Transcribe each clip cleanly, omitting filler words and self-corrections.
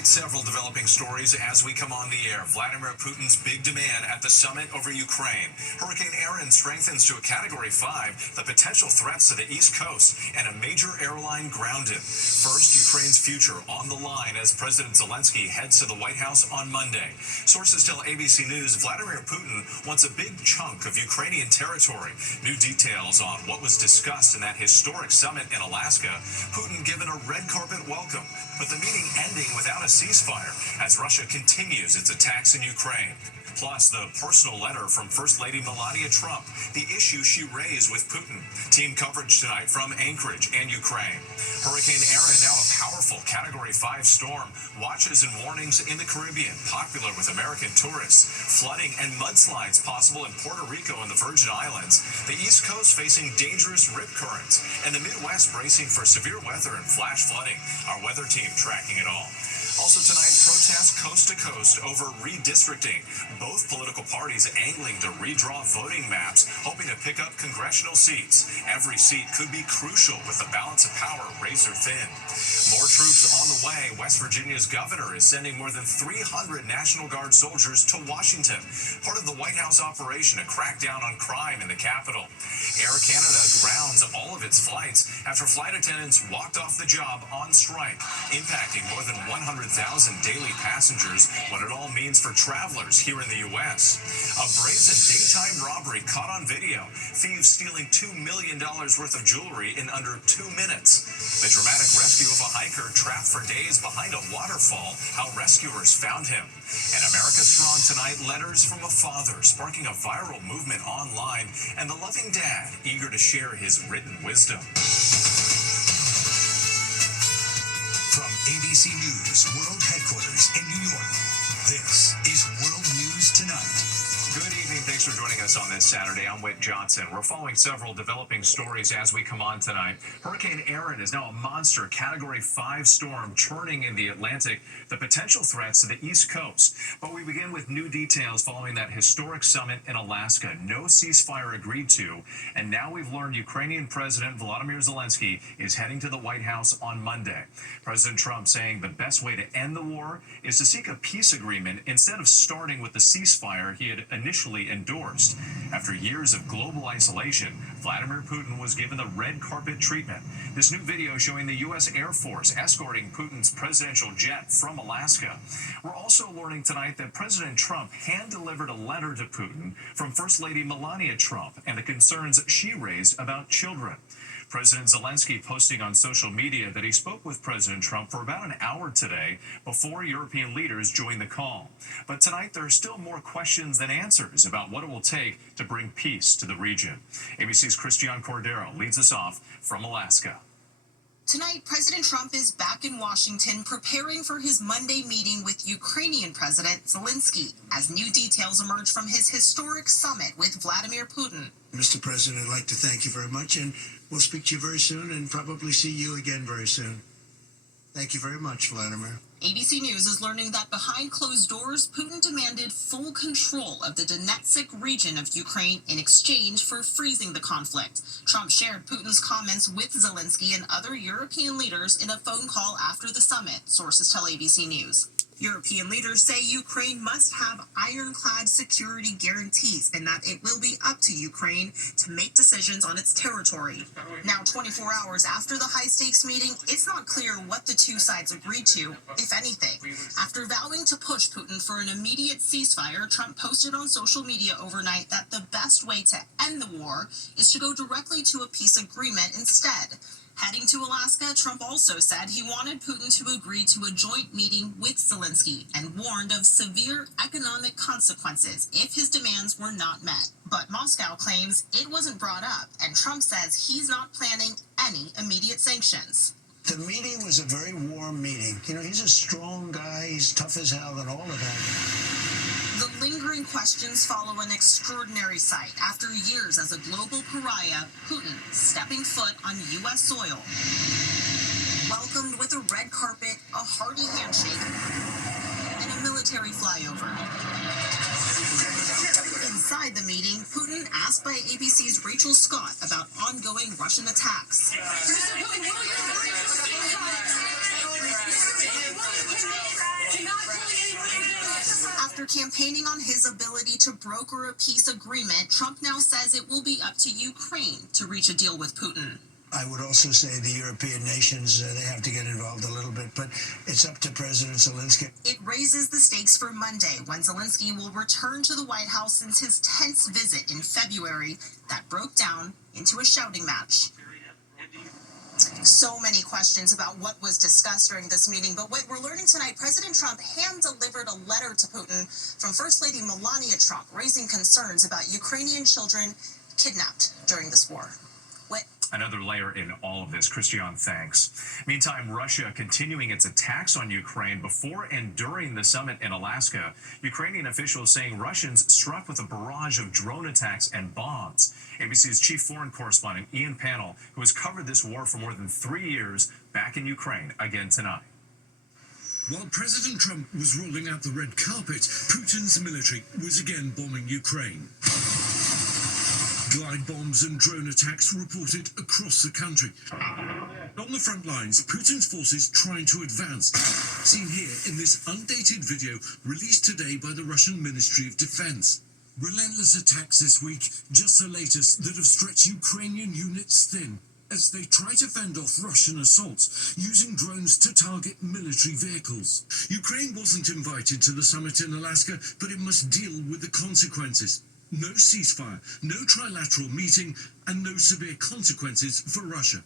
Tonight, several developing stories as we come on the air. Vladimir Putin's big demand at the summit over Ukraine. Hurricane Erin strengthens to a Category 5, the potential threats to the East Coast, and a major airline grounded. First, Ukraine's future on the line as President Zelensky heads to the White House on Monday. Sources tell ABC News Vladimir Putin wants a big chunk of Ukrainian territory. New details on what was discussed in that historic summit in Alaska. Putin given a red carpet welcome, but the meeting ending without a ceasefire as Russia continues its attacks in Ukraine. Plus, the personal letter from First Lady Melania Trump, the issue she raised with Putin. Team coverage tonight from Anchorage and Ukraine. Hurricane Erin, now a powerful Category 5 storm. Watches and warnings in the Caribbean, popular with American tourists. Flooding and mudslides possible in Puerto Rico and the Virgin Islands. The East Coast facing dangerous rip currents. And the Midwest bracing for severe weather and flash flooding. Our weather team tracking it all. Also tonight, protests coast to coast over redistricting. Both political parties angling to redraw voting maps, hoping to pick up congressional seats. Every seat could be crucial with the balance of power razor thin. More troops on the way. West Virginia's governor is sending more than 300 National Guard soldiers to Washington. Part of the White House operation to crack down on crime in the Capitol. Air Canada grounds all of its flights after flight attendants walked off the job on strike, impacting more than 100,000 daily passengers, what it all means for travelers here in the U.S. A brazen daytime robbery caught on video. Thieves stealing $2 million worth of jewelry in under 2 minutes. The dramatic rescue of a hiker trapped for days behind a waterfall, how rescuers found him. And America Strong tonight, letters from a father sparking a viral movement online, and the loving dad eager to share his written wisdom. From ABC News World Headquarters in New York, this is World News Tonight. Good evening. Thanks for joining us on this Saturday. I'm Whit Johnson. We're following several developing stories as we come on tonight. Hurricane Erin is now a monster Category 5 storm churning in the Atlantic, the potential threats to the East Coast. But we begin with new details following that historic summit in Alaska. No ceasefire agreed to, and now we've learned Ukrainian President Volodymyr Zelensky is heading to the White House on Monday. President Trump saying the best way to end the war is to seek a peace agreement instead of starting with the ceasefire he had initially endorsed. After years of global isolation, Vladimir Putin was given the red carpet treatment. This new video showing the U.S. Air Force escorting Putin's presidential jet from Alaska. We're also learning tonight that President Trump hand-delivered a letter to Putin from First Lady Melania Trump and the concerns she raised about children. President Zelensky posting on social media that he spoke with President Trump for about an hour today before European leaders joined the call. But tonight there are still more questions than answers about what it will take to bring peace to the region. ABC's Christian Cordero leads us off from Alaska. Tonight, President Trump is back in Washington preparing for his Monday meeting with Ukrainian President Zelensky as new details emerge from his historic summit with Vladimir Putin. Mr. President, I'd like to thank you very much, and we'll speak to you very soon and probably see you again very soon. Thank you very much, Vladimir. ABC News is learning that behind closed doors, Putin demanded full control of the Donetsk region of Ukraine in exchange for freezing the conflict. Trump shared Putin's comments with Zelensky and other European leaders in a phone call after the summit, sources tell ABC News. European leaders say Ukraine must have ironclad security guarantees and that it will be up to Ukraine to make decisions on its territory. Now, 24 hours after the high-stakes meeting, it's not clear what the two sides agreed to, if anything. After vowing to push Putin for an immediate ceasefire, Trump posted on social media overnight that the best way to end the war is to go directly to a peace agreement instead. Heading to Alaska, Trump also said he wanted Putin to agree to a joint meeting with Zelensky and warned of severe economic consequences if his demands were not met. But Moscow claims it wasn't brought up, and Trump says he's not planning any immediate sanctions. The meeting was a very warm meeting. You know, he's a strong guy. He's tough as hell and all of that. The lingering questions follow an extraordinary sight. After years as a global pariah, Putin stepping foot on U.S. soil. Welcomed with a red carpet, a hearty handshake, and a military flyover. Inside the meeting, Putin asked by ABC's Rachel Scott about ongoing Russian attacks. After campaigning on his ability to broker a peace agreement, Trump now says it will be up to Ukraine to reach a deal with Putin. I would also say the European nations, they have to get involved a little bit, but it's up to President Zelensky. It raises the stakes for Monday, when Zelensky will return to the White House since his tense visit in February that broke down into a shouting match. So many questions about what was discussed during this meeting, but what we're learning tonight, President Trump hand-delivered a letter to Putin from First Lady Melania Trump, raising concerns about Ukrainian children kidnapped during this war. Another layer in all of this. Christian, thanks. Meantime, Russia continuing its attacks on Ukraine before and during the summit in Alaska. Ukrainian officials saying Russians struck with a barrage of drone attacks and bombs. ABC's chief foreign correspondent Ian Pannell, who has covered this war for more than 3 years, back in Ukraine again tonight. While President Trump was rolling out the red carpet, Putin's military was again bombing Ukraine. Glide bombs and drone attacks reported across the country. On the front lines, Putin's forces trying to advance. Seen here in this undated video released today by the Russian Ministry of Defense. Relentless attacks this week, just the latest that have stretched Ukrainian units thin as they try to fend off Russian assaults using drones to target military vehicles. Ukraine wasn't invited to the summit in Alaska, but it must deal with the consequences. No ceasefire, no trilateral meeting, and no severe consequences for Russia.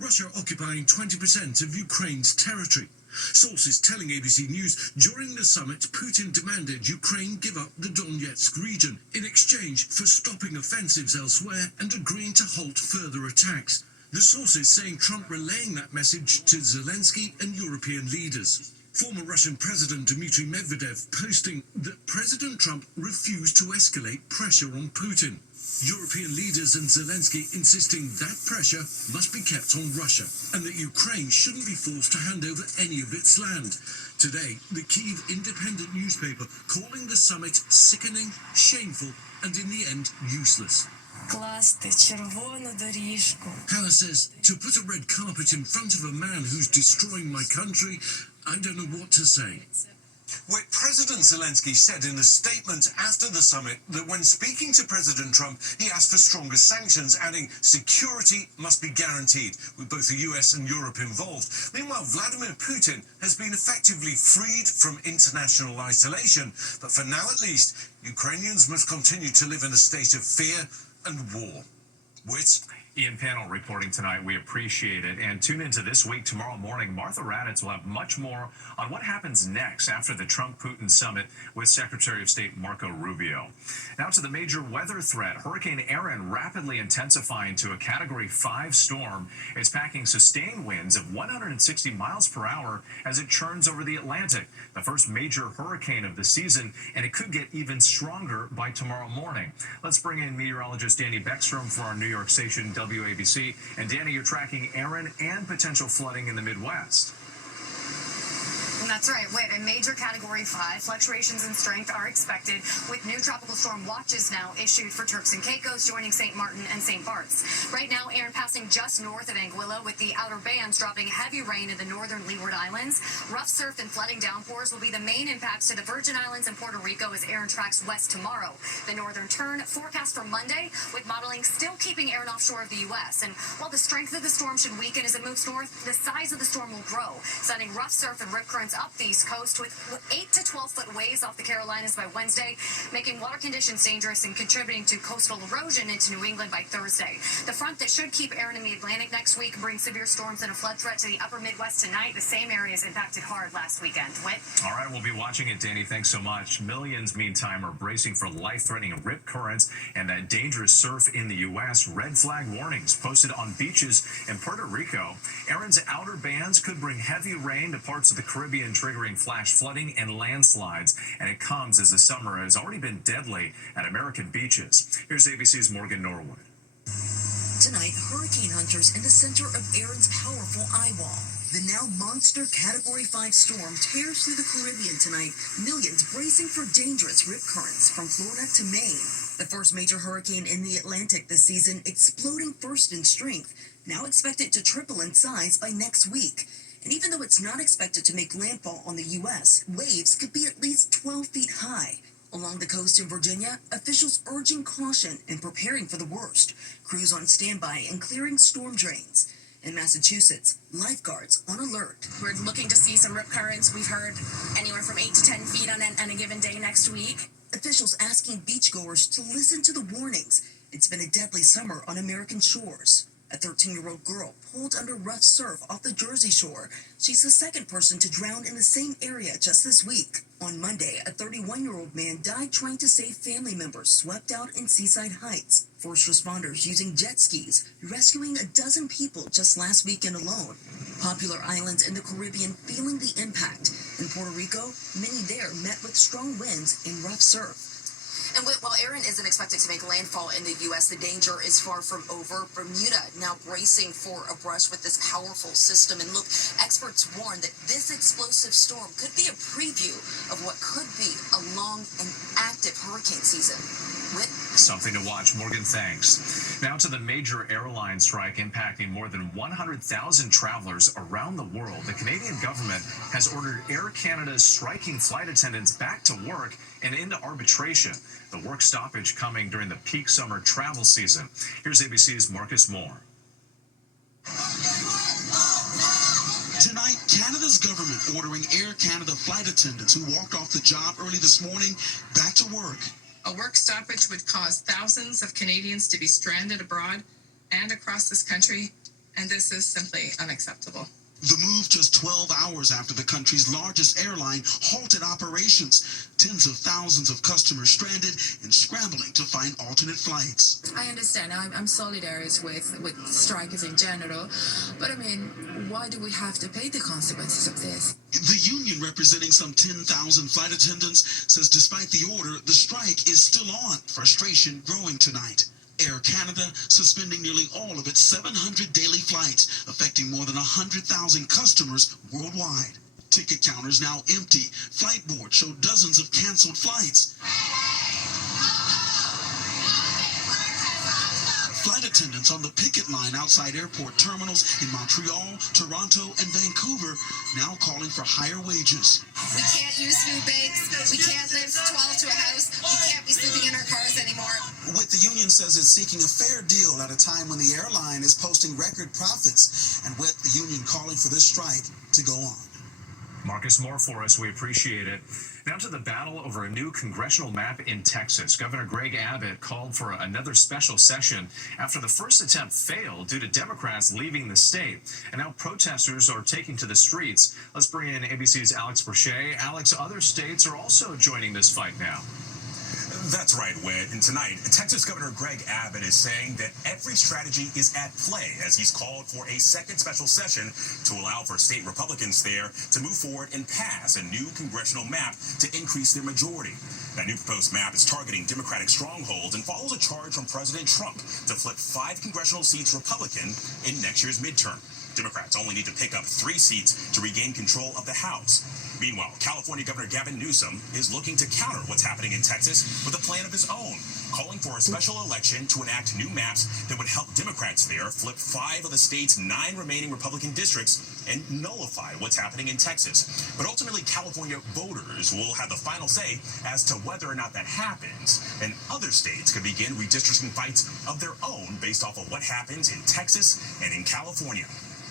Russia occupying 20% of Ukraine's territory. Sources telling ABC News during the summit, Putin demanded Ukraine give up the Donetsk region in exchange for stopping offensives elsewhere and agreeing to halt further attacks. The sources saying Trump relaying that message to Zelensky and European leaders. Former Russian President Dmitry Medvedev posting that President Trump refused to escalate pressure on Putin. European leaders and Zelensky insisting that pressure must be kept on Russia and that Ukraine shouldn't be forced to hand over any of its land. Today, the Kyiv Independent newspaper calling the summit sickening, shameful, and in the end, useless. Класти червону доріжку. Pala says, to put a red carpet in front of a man who's destroying my country, I don't know what to say. With President Zelensky said in a statement after the summit that when speaking to President Trump, he asked for stronger sanctions, adding security must be guaranteed, with both the US and Europe involved. Meanwhile, Vladimir Putin has been effectively freed from international isolation, but for now at least, Ukrainians must continue to live in a state of fear and war. Wit? Ian Pannell reporting tonight. We appreciate it. And tune into This Week tomorrow morning. Martha Raddatz will have much more on what happens next after the Trump-Putin summit with Secretary of State Marco Rubio. Now to the major weather threat. Hurricane Erin rapidly intensifying to a Category 5 storm. It's packing sustained winds of 160 miles per hour as it churns over the Atlantic. The first major hurricane of the season, and it could get even stronger by tomorrow morning. Let's bring in meteorologist Danny Beckstrom for our New York station, WABC. And Danny, you're tracking Erin and potential flooding in the Midwest. That's right. With a major Category 5, fluctuations in strength are expected, with new tropical storm watches now issued for Turks and Caicos, joining St. Martin and St. Bart's. Right now, Erin passing just north of Anguilla, with the outer bands dropping heavy rain in the northern Leeward Islands. Rough surf and flooding downpours will be the main impacts to the Virgin Islands and Puerto Rico as Erin tracks west tomorrow. The northern turn forecast for Monday, with modeling still keeping Erin offshore of the U.S. And while the strength of the storm should weaken as it moves north, the size of the storm will grow, sending rough surf and rip currents up the East Coast, with 8 to 12-foot waves off the Carolinas by Wednesday, making water conditions dangerous and contributing to coastal erosion into New England by Thursday. The front that should keep Erin in the Atlantic next week brings severe storms and a flood threat to the upper Midwest tonight, the same areas impacted hard last weekend. Whit? All right, we'll be watching it, Danny. Thanks so much. Millions, meantime, are bracing for life-threatening rip currents and that dangerous surf in the U.S. Red flag warnings posted on beaches in Puerto Rico. Erin's outer bands could bring heavy rain to parts of the Caribbean, triggering flash flooding and landslides, and it comes as the summer has already been deadly at American beaches. Here's ABC's Morgan Norwood. Tonight, hurricane hunters in the center of Erin's powerful eyewall. The now monster Category 5 storm tears through the Caribbean tonight, millions bracing for dangerous rip currents from Florida to Maine. The first major hurricane in the Atlantic this season, exploding first in strength, now expected to triple in size by next week. And even though it's not expected to make landfall on the U.S., waves could be at least 12 feet high. Along the coast in Virginia, officials urging caution and preparing for the worst. Crews on standby and clearing storm drains. In Massachusetts, lifeguards on alert. We're looking to see some rip currents. We've heard anywhere from 8 to 10 feet on a given day next week. Officials asking beachgoers to listen to the warnings. It's been a deadly summer on American shores. A 13-year-old girl pulled under rough surf off the Jersey Shore. She's the second person to drown in the same area just this week. On Monday, a 31-year-old man died trying to save family members swept out in Seaside Heights. First responders using jet skis, rescuing a dozen people just last weekend alone. Popular islands in the Caribbean feeling the impact. In Puerto Rico, many there met with strong winds and rough surf. And while Erin isn't expected to make landfall in the U.S., the danger is far from over. Bermuda now bracing for a brush with this powerful system. And look, experts warn that this explosive storm could be a preview of what could be a long and active hurricane season. Whit? Something to watch. Morgan, thanks. Now to the major airline strike impacting more than 100,000 travelers around the world. The Canadian government has ordered Air Canada's striking flight attendants back to work and into arbitration. The work stoppage coming during the peak summer travel season. Here's ABC's Marcus Moore. Tonight, Canada's government ordering Air Canada flight attendants who walked off the job early this morning back to work. A work stoppage would cause thousands of Canadians to be stranded abroad and across this country, and this is simply unacceptable. The move just 12 hours after the country's largest airline halted operations. Tens of thousands of customers stranded and scrambling to find alternate flights. I understand. I'm solidarious with strikers in general, but I mean, why do we have to pay the consequences of this? The union, representing some 10,000 flight attendants, says despite the order, the strike is still on. Frustration growing tonight. Air Canada suspending nearly all of its 700 daily flights, affecting more than 100,000 customers worldwide. Ticket counters now empty. Flight board showed dozens of canceled flights. Flight attendants on the picket line outside airport terminals in Montreal, Toronto, and Vancouver now calling for higher wages. We can't use food banks. We can't live 12 to a house. We can't be sleeping in our cars anymore. Whit, the union says it's seeking a fair deal at a time when the airline is posting record profits. And Whit, the union calling for this strike to go on. Marcus Moore for us. We appreciate it. Now to the battle over a new congressional map in Texas. Governor Greg Abbott called for another special session after the first attempt failed due to Democrats leaving the state. And now protesters are taking to the streets. Let's bring in ABC's Alex Brochet. Alex, other states are also joining this fight now. That's right, Whit. And tonight, Texas Governor Greg Abbott is saying that every strategy is at play as he's called for a second special session to allow for state Republicans there to move forward and pass a new congressional map to increase their majority. That new proposed map is targeting Democratic strongholds and follows a charge from President Trump to flip 5 congressional seats Republican in next year's midterm. Democrats only need to pick up 3 seats to regain control of the House. Meanwhile, California Governor Gavin Newsom is looking to counter what's happening in Texas with a plan of his own, calling for a special election to enact new maps that would help Democrats there flip 5 of the state's 9 remaining Republican districts and nullify what's happening in Texas. But ultimately, California voters will have the final say as to whether or not that happens, and other states could begin redistricting fights of their own based off of what happens in Texas and in California.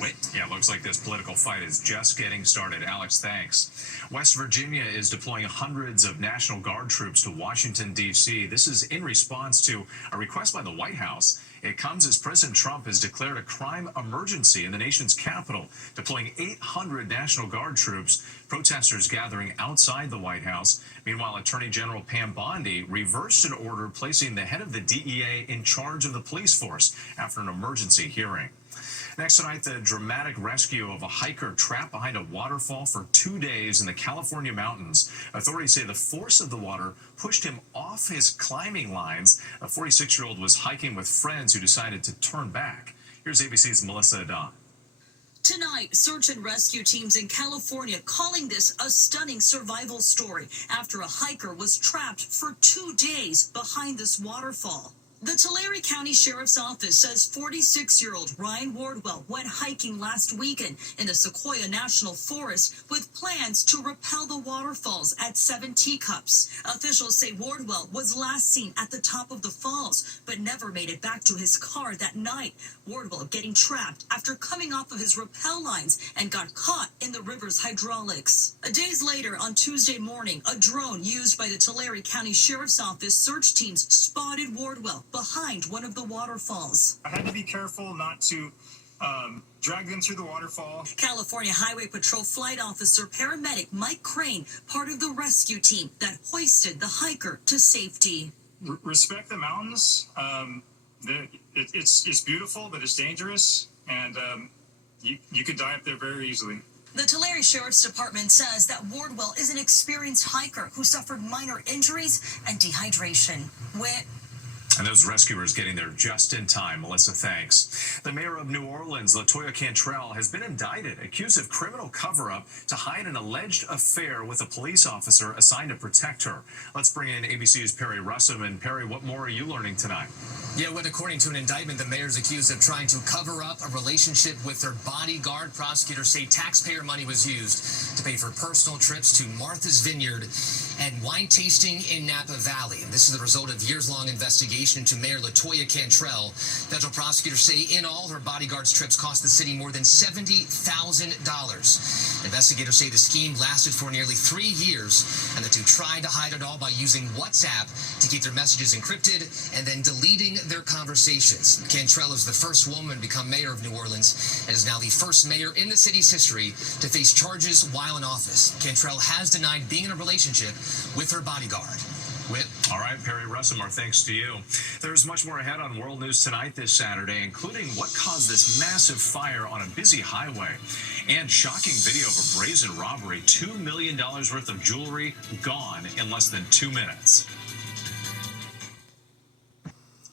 Whit? Yeah, looks like this political fight is just getting started. Alex, thanks. West Virginia is deploying hundreds of National Guard troops to Washington, D.C. This is in response to a request by the White House. It comes as President Trump has declared a crime emergency in the nation's capital, deploying 800 National Guard troops, protesters gathering outside the White House. Meanwhile, Attorney General Pam Bondi reversed an order placing the head of the DEA in charge of the police force after an emergency hearing. Next tonight, the dramatic rescue of a hiker trapped behind a waterfall for 2 days in the California mountains. Authorities say the force of the water pushed him off his climbing lines. A 46-year-old was hiking with friends who decided to turn back. Here's ABC's Melissa Adon. Tonight, search and rescue teams in California calling this a stunning survival story after a hiker was trapped for 2 days behind this waterfall. The Tulare County Sheriff's Office says 46-year-old Ryan Wardwell went hiking last weekend in the Sequoia National Forest with plans to rappel the waterfalls at Seven Teacups. Officials say Wardwell was last seen at the top of the falls, but never made it back to his car that night. Wardwell getting trapped after coming off of his rappel lines and got caught in the river's hydraulics. Days later, on Tuesday morning, a drone used by the Tulare County Sheriff's Office search teams spotted Wardwell behind one of the waterfalls. I had to be careful not to drag them through the waterfall. California Highway Patrol Flight Officer Paramedic Mike Crane, part of the rescue team that hoisted the hiker to safety. Respect the mountains. It's beautiful, but it's dangerous, and you could die up there very easily. The Tulare Sheriff's Department says that Wardwell is an experienced hiker who suffered minor injuries and dehydration. And those rescuers getting there just in time. Melissa, thanks. The mayor of New Orleans, LaToya Cantrell, has been indicted, accused of criminal cover-up to hide an alleged affair with a police officer assigned to protect her. Let's bring in ABC's Perry Russom. And Perry, what more are you learning tonight? Yeah, according to an indictment, the mayor's accused of trying to cover up a relationship with her bodyguard. Prosecutors say taxpayer money was used to pay for personal trips to Martha's Vineyard and wine tasting in Napa Valley. And this is the result of years-long investigation into Mayor LaToya Cantrell. Federal prosecutors say in all, her bodyguard's trips cost the city more than $70,000. Investigators say the scheme lasted for nearly 3 years, and the two tried to hide it all by using WhatsApp to keep their messages encrypted and then deleting their conversations. Cantrell is the first woman to become mayor of New Orleans and is now the first mayor in the city's history to face charges while in office. Cantrell has denied being in a relationship with her bodyguard. All right, Perry Russom, our thanks to you. There's much more ahead on World News Tonight this Saturday, including what caused this massive fire on a busy highway and shocking video of a brazen robbery, $2 million worth of jewelry gone in less than 2 minutes.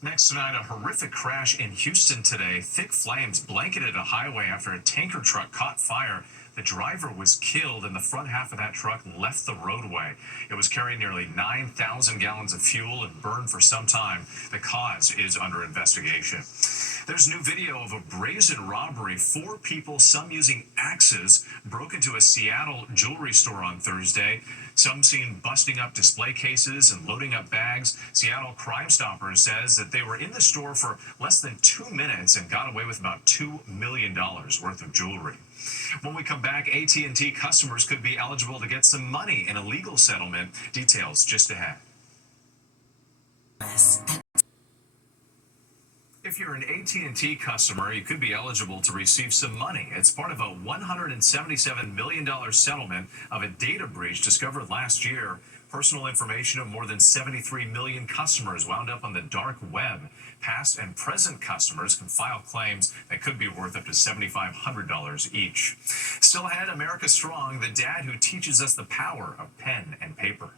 Next tonight, a horrific crash in Houston today. Thick flames blanketed a highway after a tanker truck caught fire. The driver was killed, and the front half of that truck left the roadway. It was carrying nearly 9,000 gallons of fuel and burned for some time. The cause is under investigation. There's new video of a brazen robbery. 4 people, some using axes, broke into a Seattle jewelry store on Thursday. Some seen busting up display cases and loading up bags. Seattle Crime Stoppers says that they were in the store for less than 2 minutes and got away with about $2 million worth of jewelry. When we come back, AT&T customers could be eligible to get some money in a legal settlement. Details just ahead. If you're an AT&T customer, you could be eligible to receive some money. It's part of a $177 million settlement of a data breach discovered last year. Personal information of more than 73 million customers wound up on the dark web. Past and present customers can file claims that could be worth up to $7,500 each. Still ahead, America Strong, the dad who teaches us the power of pen and paper.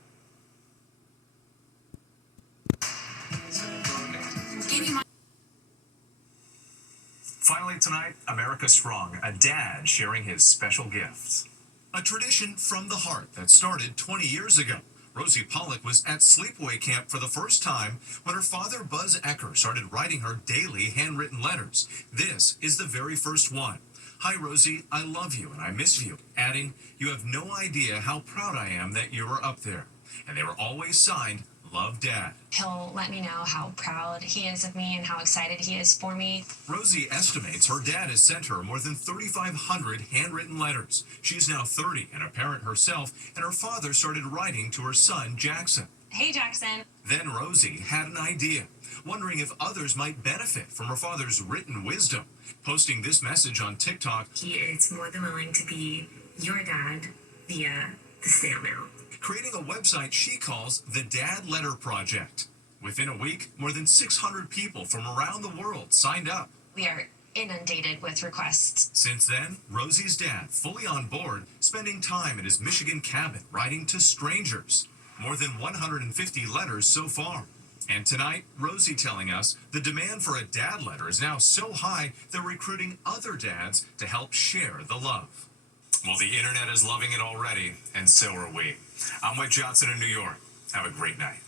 Finally tonight, America Strong, a dad sharing his special gifts. A tradition from the heart that started 20 years ago. Rosie Pollock was at sleepaway camp for the first time when her father, Buzz Ecker, started writing her daily handwritten letters. This is the very first one. Hi, Rosie, I love you and I miss you. Adding, you have no idea how proud I am that you are up there. And they were always signed, Love, Dad. He'll let me know how proud he is of me and how excited he is for me. Rosie estimates her dad has sent her more than 3,500 handwritten letters. She's now 30 and a parent herself, and her father started writing to her son, Jackson. Hey, Jackson. Then Rosie had an idea, wondering if others might benefit from her father's written wisdom. Posting this message on TikTok, He is more than willing to be your dad via the snail mail. Creating a website she calls the Dad Letter Project. Within a week, more than 600 people from around the world signed up. We are inundated with requests. Since then, Rosie's dad, fully on board, spending time in his Michigan cabin writing to strangers. More than 150 letters so far. And tonight, Rosie telling us the demand for a dad letter is now so high they're recruiting other dads to help share the love. Well, the internet is loving it already, and so are we. I'm Wick Johnson in New York. Have a great night.